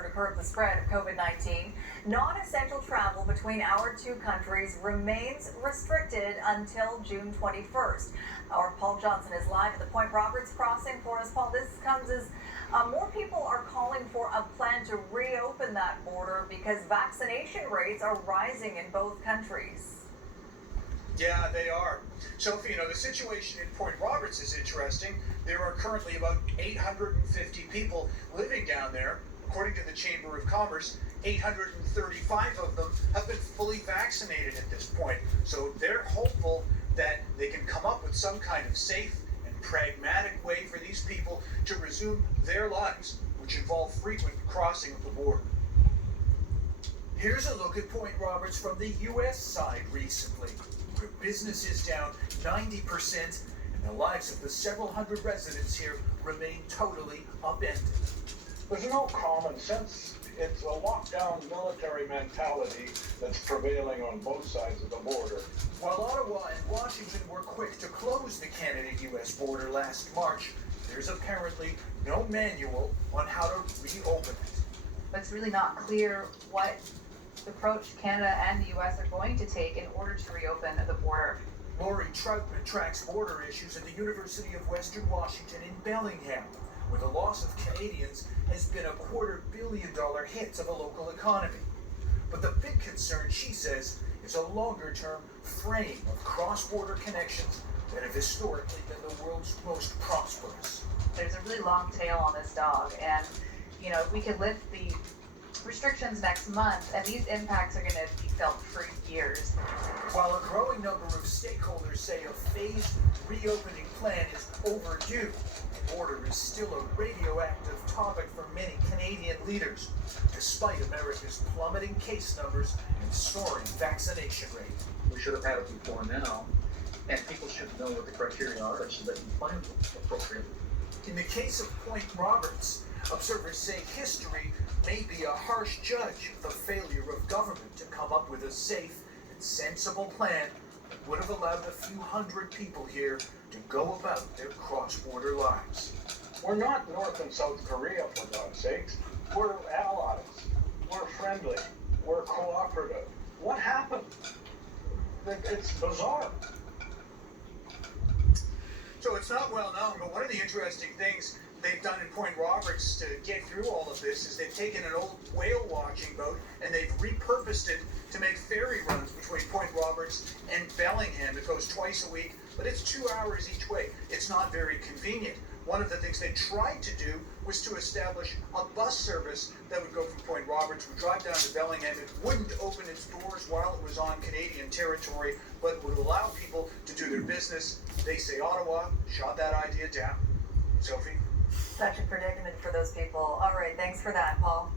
order to curb the spread of COVID-19, non-essential travel between our two countries remains restricted until June 21st. Our Paul Johnson is live at the Point Roberts crossing for us. Paul, this comes as more people are calling for a plan to reopen that border because vaccination rates are rising in both countries. Yeah, they are. Sophie, the situation in Point Roberts is interesting. There are currently about 850 people living down there. According to the Chamber of Commerce, 835 of them have been fully vaccinated at this point. So they're hopeful that they can come up with some kind of safe and pragmatic way for these people to resume their lives, which involve frequent crossing of the border. Here's a look at Point Roberts from the U.S. side recently, where business is down 90% and the lives of the several hundred residents here remain totally upended. There's no common sense. It's a lockdown military mentality that's prevailing on both sides of the border. While Ottawa and Washington were quick to close the Canada-U.S. border last March, there's apparently no manual on how to reopen it. But it's really not clear what approach Canada and the U.S. are going to take in order to reopen the border. Lori Troutman tracks border issues at the University of Western Washington in Bellingham, where the loss of Canadians has been a $250 million hit to the local economy. But the big concern, she says, is a longer-term frame of cross-border connections that have historically been the world's most prosperous. There's a really long tail on this dog, and we could lift the restrictions next month, and these impacts are going to be felt for years. While a growing number of stakeholders say a phased reopening plan is overdue, the border is still a radioactive topic for many Canadian leaders, despite America's plummeting case numbers and soaring vaccination rate. We should have had it before now, and people should know what the criteria are so they can plan appropriately. In the case of Point Roberts, observers say history may be a harsh judge of the failure of government to come up with a safe and sensible plan that would have allowed a few hundred people here to go about their cross-border lives. We're not North and South Korea, for God's sakes. We're allies. We're friendly. We're cooperative. What happened? It's bizarre. So it's not well known, but one of the interesting things they've done in Point Roberts to get through all of this is they've taken an old whale watching boat and they've repurposed it to make ferry runs between Point Roberts and Bellingham. It goes twice a week, but it's 2 hours each way. It's not very convenient. One of the things they tried to do was to establish a bus service that would go from Point Roberts, would drive down to Bellingham. It wouldn't open its doors while it was on Canadian territory, but would allow people to do their business. They say Ottawa shot that idea down. Sophie? Such a predicament for those people. All right, thanks for that, Paul.